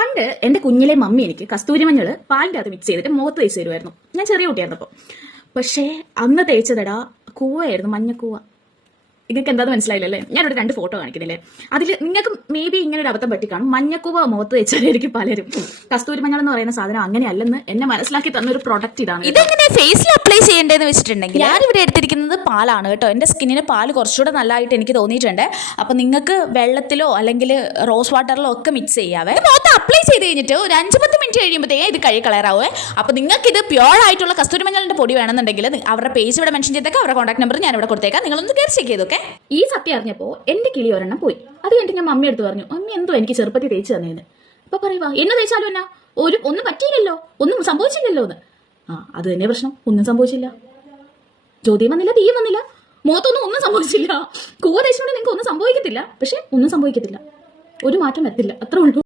പണ്ട് എന്റെ കുഞ്ഞിലെ മമ്മി എനിക്ക് കസ്തൂരി മഞ്ഞൾ പാലിന്റെ അത് മിക്സ് ചെയ്തിട്ട് മുഖത്ത് തേച്ച് തരുമായിരുന്നു. ഞാൻ ചെറിയ കുട്ടിയായിരുന്നപ്പോ. പക്ഷേ അന്ന് തേച്ചതടാ കൂവയായിരുന്നു മഞ്ഞക്കൂവ. നിങ്ങൾക്ക് എന്താന്ന് മനസ്സിലായില്ലല്ലേ? ഞാനിവിടെ രണ്ട് ഫോട്ടോ കാണിക്കുന്നില്ലേ? അതിൽ നിങ്ങൾക്ക് മേ ബി ഇങ്ങനെ ഒരു അബദ്ധം പറ്റി കാണും മഞ്ഞക്കൂവ മുഖത്ത് വെച്ചാലായിരിക്കും പലരും. കസ്തൂരി മഞ്ഞൾ എന്ന് പറയുന്ന സാധനം അങ്ങനെയല്ലെന്ന് എന്നെ മനസ്സിലാക്കി തന്ന ഒരു പ്രൊഡക്റ്റ് ഇതാണ്. ഇതെങ്ങനെ ഫേസിൽ അപ്ലൈ ചെയ്യേണ്ടതെന്ന് വെച്ചിട്ടുണ്ടെങ്കിൽ ഞാനിവിടെ എടുത്തിരിക്കുന്നത് പാലാണ് കേട്ടോ. എന്റെ സ്കിന്നിന് പാൽ കുറച്ചുകൂടെ നല്ലതായിട്ട് എനിക്ക് തോന്നിയിട്ടുണ്ട്. അപ്പോൾ നിങ്ങൾക്ക് വെള്ളത്തിലോ അല്ലെങ്കിൽ റോസ് വാട്ടറിലോ ഒക്കെ മിക്സ് ചെയ്യാവേ. മോത്ത് അപ്ലൈ ചെയ്ത് കഴിഞ്ഞിട്ട് ഒരു അഞ്ച് പത്ത് മിനിറ്റ് കഴിയുമ്പോഴത്തേക്കും ഇത് കഴി കളറാവേ അപ്പോൾ നിങ്ങൾക്ക് ഇത് പ്യോർ ആയിട്ടുള്ള കസ്തൂരി മഞ്ഞളിന്റെ പൊടി വേണമെന്നുണ്ടെങ്കിൽ അവരുടെ പേജ് ഇവിടെ മെൻഷൻ ചെയ്തേക്കാം. അവരുടെ കോൺടാക്ട് നമ്പർ ഞാൻ ഇവിടെ കൊടുത്തേക്കാം. നിങ്ങളൊന്ന് കയറി ചെക്ക് ചെയ്തൊക്കെ ഈ സത്യം അറിഞ്ഞപ്പോ എന്റെ കിളി ഒരെണ്ണം പോയി. അത് കഴിഞ്ഞിട്ട് ഞാൻ മമ്മി എടുത്ത് പറഞ്ഞു മമ്മി എന്തോ എനിക്ക് ചെറുപ്പത്തിൽ തേച്ച് തന്നേന്ന്. അപ്പൊ പറയുവാ എന്നെ തേച്ചാലും എന്നാ? ഒരു ഒന്നും പറ്റിയില്ലല്ലോ ഒന്നും സംഭവിച്ചില്ലല്ലോ എന്ന്. ആ അത് തന്നെ പ്രശ്നം ഒന്നും സംഭവിച്ചില്ല. ജ്യോതിയും വന്നില്ല തീയും വന്നില്ല മുഖത്തൊന്നും ഒന്നും സംഭവിച്ചില്ല. കൂവ തേച്ചുകൊണ്ട് നിങ്ങൾക്ക് ഒന്നും സംഭവിക്കത്തില്ല പക്ഷെ ഒന്നും സംഭവിക്കത്തില്ല. ഒരു മാറ്റം വരത്തില്ല അത്രേ ഉള്ളൂ.